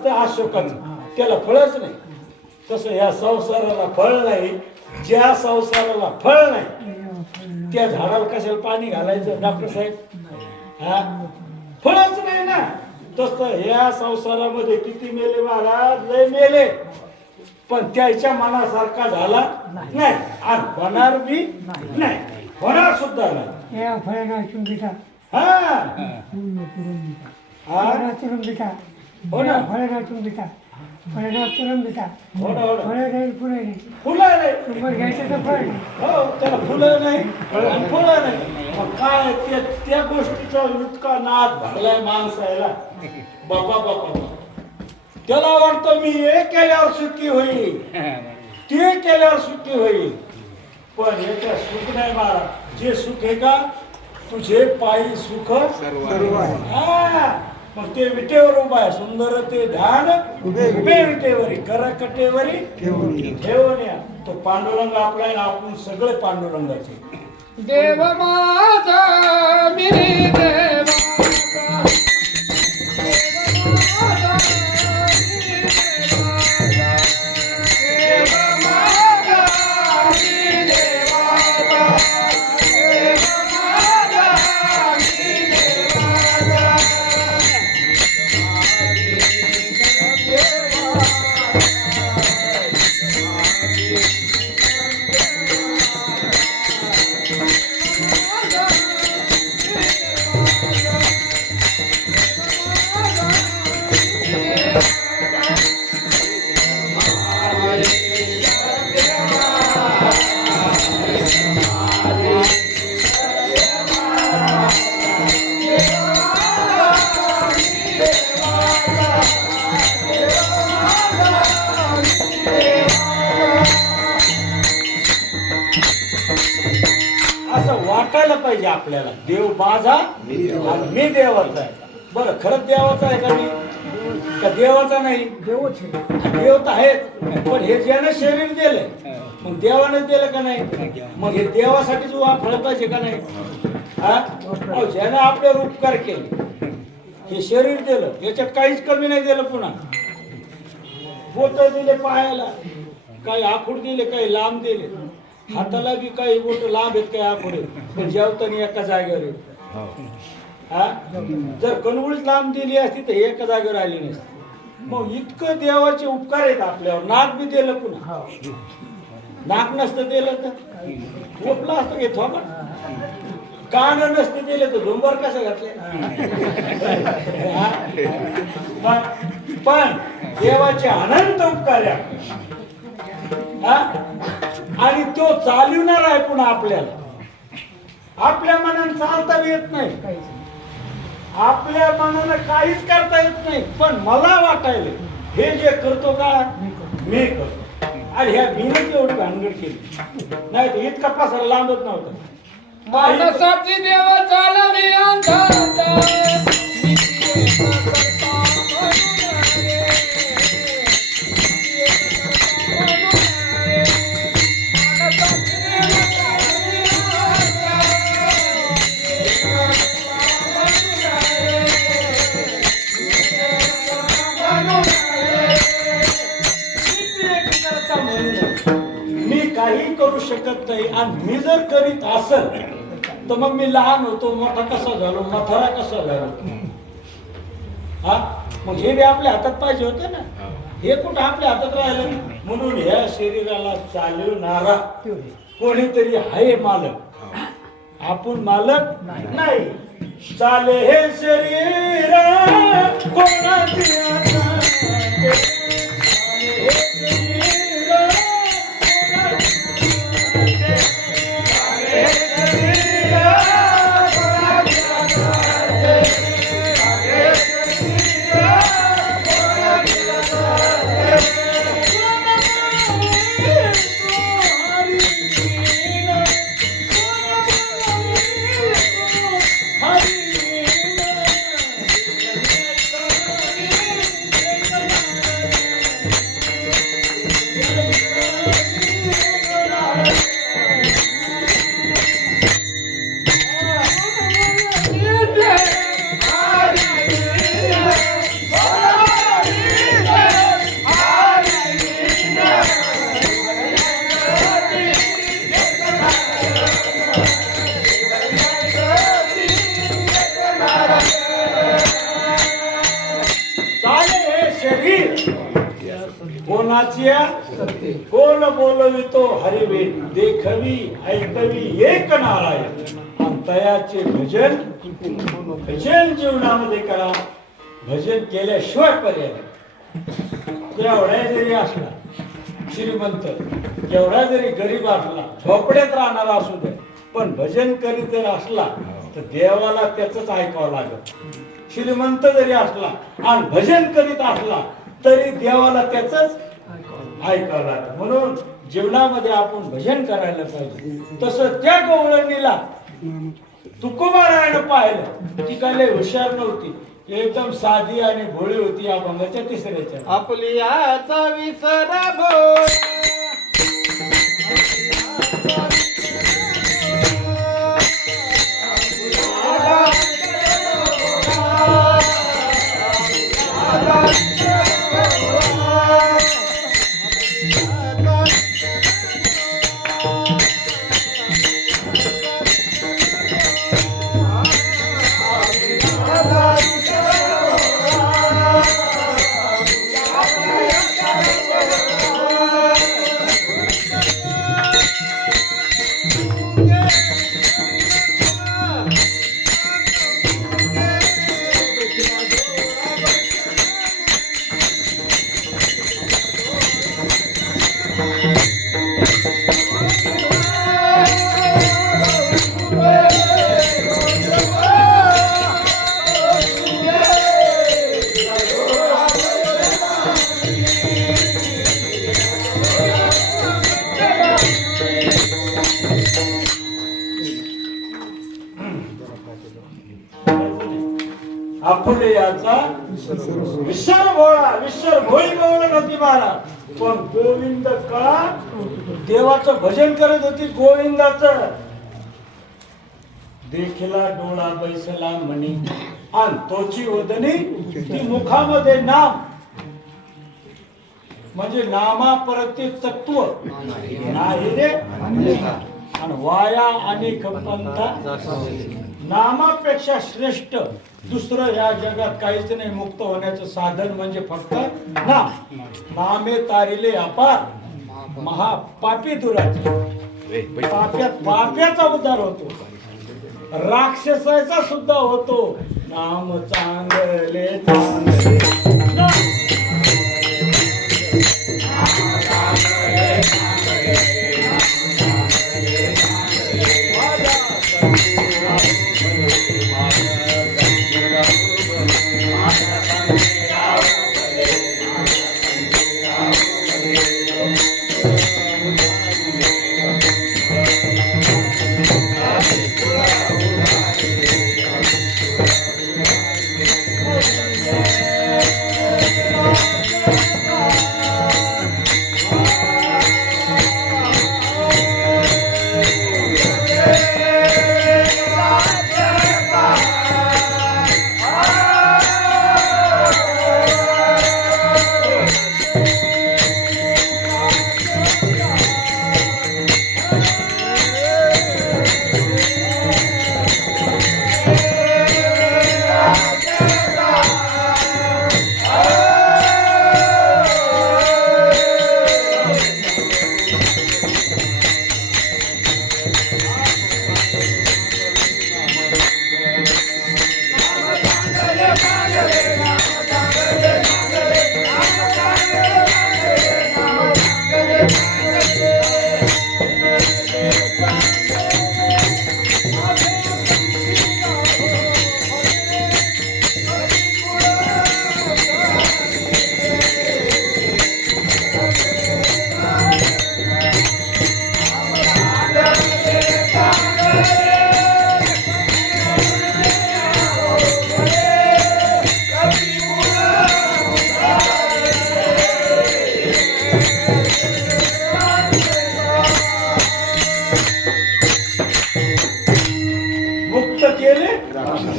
नसतं अशोकाचं, त्याला फळच नाही. तसं या संसाराला फळ नाही. ज्या संसाराला फळ नाही त्या झाडाला कशाला पाणी घालायचं डॉक्टर साहेब? हा, फळच नाही ना. तसं या संसारामध्ये किती मेले महाराज, लय मेले, पण त्याच्या मनासारखा झाला नाही आणि होणार बी नाही, होणार सुद्धा नाही. हा हो ना, फुलं नाही, हो त्याला फुलं नाही आणि फळं नाही. मग काय त्या गोष्टीचा इतका नाद भरलाय माणसाला, बाबा बाबा. त्याला वाटतं मी हे केल्यावर सुखी होईल, ते केल्यावर सुखी होईल, पण याच्या सुख नाही महाराज. जे सुख आहे का, तुझे पायी सुख सर्व आहे. मग ते विटेवर उभा आहे, सुंदर ते ध्यान उभे विटेवरी, करकटेवरी ठेवून या. तो पांडुरंग आपला आहे, आपण सगळे पांडुरंगाचे. देव माझा मी देव वाटायला पाहिजे आपल्याला, देव माझा आणि मी देवाचा आहे. बरं, खरंच देवाचा आहे का मी, का देवाचा नाही? देव तर आहे, पण हे ज्यानं शरीर दिलंय मग देवानं दिलं का नाही? मग हे देवासाठीच वापरलं पाहिजे का नाही? हा, ज्यानं आपल्यावर उपकार केले, हे शरीर दिलं, याच्यात काहीच कमी नाही दिलं. पुन्हा बोट दिले पायाला, काही आखूड दिले, काही लांब दिले, हाताला बी काही बोट लांब आहेत, काही आखूड आहेत, पण जेवताना एका जागेवर येत. हा, जर कणगुळीच लांब दिली असती तर एका जागेवर आली नसती. मग इतकं देवाचे उपकार आहेत आपल्यावर. नाक बी दिलं, पुन्हा नाक नसतं दिलं तर झोपला असतं घेतो आपण. कान नसते दिले तर झुंबर कसं घातले? पण देवाचे अनंत उपकार आहे. आणि तो चालवणार आहे पुन्हा आपल्याला. आपल्या मनानं चालता येत नाही, आपल्या मनानं काहीच करता येत नाही, पण मला वाटायला हे जे करतो का मी करतो. आणि ह्या मीनच एवढी भानगड केली, नाही तर इतका पसारा लांबत नव्हता. मानसाची देव चालवी अंधारात. मी काही करू शकत नाही, आणि मी जर करीत असेल तर मग मी लहान होतो, मोठा कसा झालो, म्हातारा कसा झालो. हा, मग हे बी आपल्या हातात पाहिजे होतं ना. हे कुठं आपल्या हातात राहिलं. म्हणून ह्या शरीराला चालवणारा कोणीतरी आहे मालक, आपण मालक नाही. चाले हे शरीर कोणाची कोणाची कोण बोलवितो हरिवेद देखवी ऐकवी एक नारायण अंतयाचे भजन भजन जीवनामध्ये करा. भजन केल्याशिवाय पर्याय केवढा जरी असला श्रीमंत, केवढा जरी गरीब असला, झोपड्यात राहणारा असू दे, पण भजन करीत जर असला तर देवाला त्याच ऐकावं लागत. श्रीमंत जरी असला आणि भजन करीत असला तरी देवाला त्याच ऐकावं लागत. म्हणून जीवनामध्ये आपण भजन करायला पाहिजे. तसं त्या गवळणीला तुकोबारायनं पाहिलं, ती काय लय हुशार नव्हती, एकदम साधी आणि भोळी होती. अभंगाच्या तिसऱ्याच्या आपली याचा विसर भोळा आपुले याचा विसर भोळा, विसर भोळी गवळण होती महाराज, पण गोविंद कळा देवाचं भजन करत होती. गोविंदाचं देखिला डोळा बैसला म्हणी आणि तोची वदनी ती मुखामध्ये नाम, म्हणजे नामा परते तत्व नाही रे, आणि वाया अनेक पंथा, नामापेक्षा श्रेष्ठ दुसरं या जगात काहीच नाही. मुक्त होण्याचं साधन म्हणजे फक्त नाम. नामे तारिले अपार महापापी दुराचे, पाप्याचा उद्धार होतो, राक्षसाचा सुद्धा होतो. नाम चांगले चांगले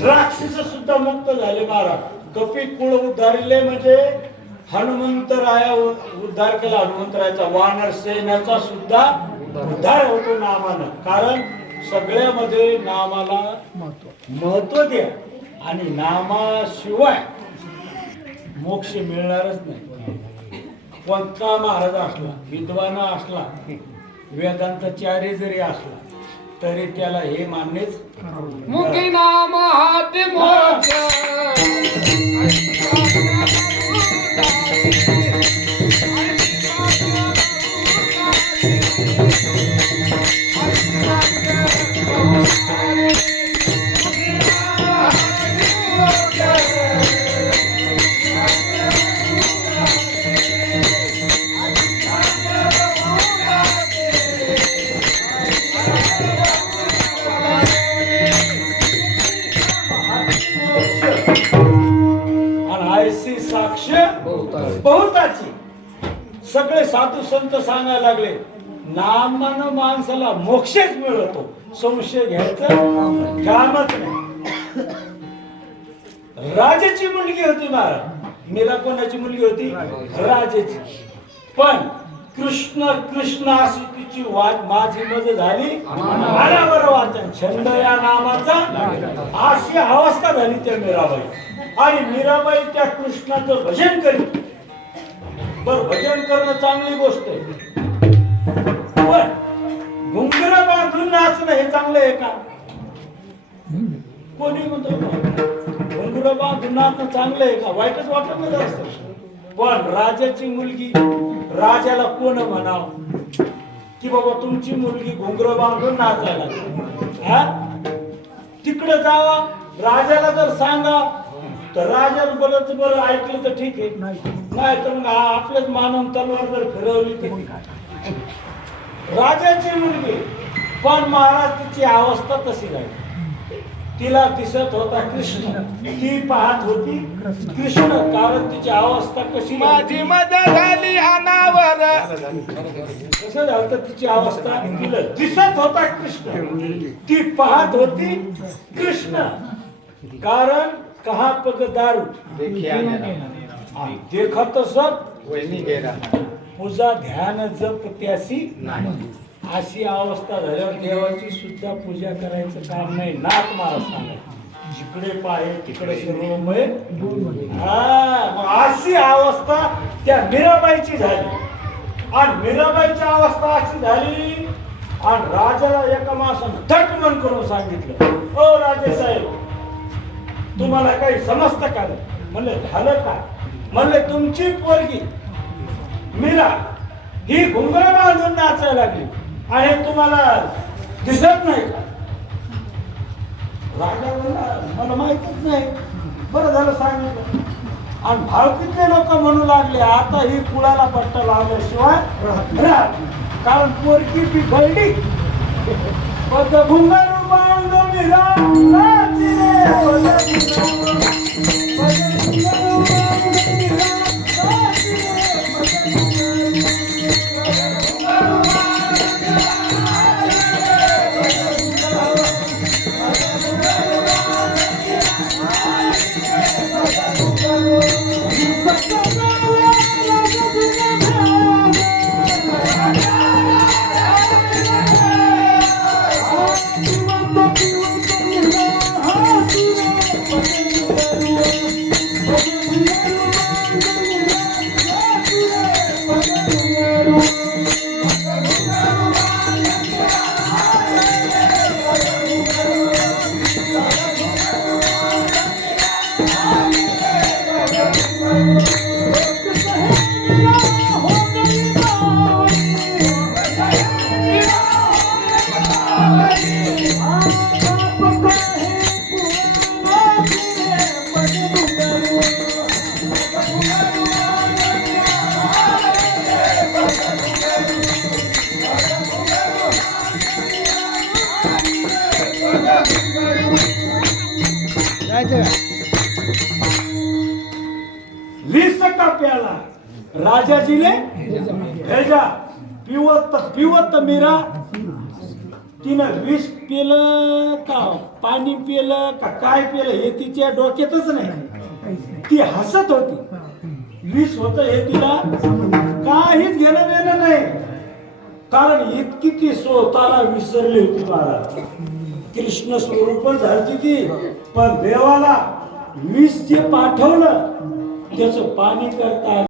राक्षस सुद्धा मुक्त झाले महाराज. कपी कुळ उद्धारले म्हणजे हनुमंतराया उद्धार केला. हनुमंतरायाचा वानर सेनेचा सुद्धा उद्धार होतो नामानं. कारण सगळ्यामध्ये नामाला महत्व द्या आणि नामाशिवाय मोक्ष मिळणारच नाही. कोणता महाराज असला, विद्वान असला, वेदांतचार्य जरी असला तरी त्याला हे मान्यच मुखी नाम हाती मोक्ष आणि आयसी साक्ष बहुताची. सगळे साधू संत सांगायला लागले नामानं माणसाला मोक्षच मिळतो, संशय घ्यायचं कामच नाही. राजाची मुलगी होती महाराज. मीरा कोणाची मुलगी होती? राजाची. पण कृष्ण कृष्ण अशी तिची माझी मज झाली. बरोबर वाचन छंद या नामाचा अशी अवस्था झाली त्या मीराबाई. आणि मीराबाई त्या कृष्णाचं भजन करीत. बर, भजन करणं चांगली गोष्ट आहे, पण घुंगरं बांधून नाचणं हे चांगलं आहे का? कोणी म्हणतो घुंगरं बांधून नाचणं चांगलं आहे का? वाईटच वाटत नाही असतं. पण राजाची मुलगी, राजाला कोण म्हणाव की बाबा तुमची मुलगी घुंगरं बांधून नाचायला, हा तिकडे जावा, राजाला जर सांगा तर राजाला बरंच बरं ऐकलं तर ठीक आहे, नाही तर मग आपल्याच मानव तलवार जर फिरवली तर राजाची मुलगी. पण महाराज तिची अवस्था तशी नाही. तिला दिसत होता कृष्ण, ती पाहत होती कृष्ण, कारण तिची अवस्था कशी माझी मजा झाली अनावर. कसं झालं तिची अवस्था? तिला दिसत होता कृष्ण, ती पाहत होती कृष्ण, कारण कहा पग दारू देखत सब पूजा ध्यान जप त्यासी अशी अवस्था झाल्यावर देवाची सुद्धा पूजा करायचं काम नाही. नाक मारा सांगा, जिकडे पाहे तिकडे सर्वमय. अशी अवस्था त्या मीराबाईची झाली. आणि मीराबाईची अवस्था अशी झाली आणि राजाला एका माणसानं धटमन करून सांगितलं, ओ राजे साहेब तुम्हाला काही समजतं का? म्हणले झालं काय? म्हणले तुमची पोरगी मीरा ही घुंगरं बांधून नाचायला लागली आणि तुम्हाला दिसत नाही का? राजा म्हणला मला माहितच नाही. बरं झालं सांगितलं. आणि भावकीतले लोक म्हणू लागले आता ही कुळाला पट्टा लावल्याशिवाय, कारण पोरगी बिघडली. पद घुंगरू बांधून मीरा नाची रे, पद घुंगरू बांधून मीरा नाची रे, वीस का प्याला राजाजीने भेजा. पिवत पिवत मीरा तिनं विष पेलं का पाणी पेलं का काय पेलं हे तिच्या डोक्यातच नाही. ती हसत होती. विष होत हे तिला काहीच घेणं देणं नाही, कारण इतकी ती स्वतःला विसरली होती. महाराज कृष्ण स्वरूप झाली ती, पण देवाला विष जे पाठवलं त्याचं पाणी करता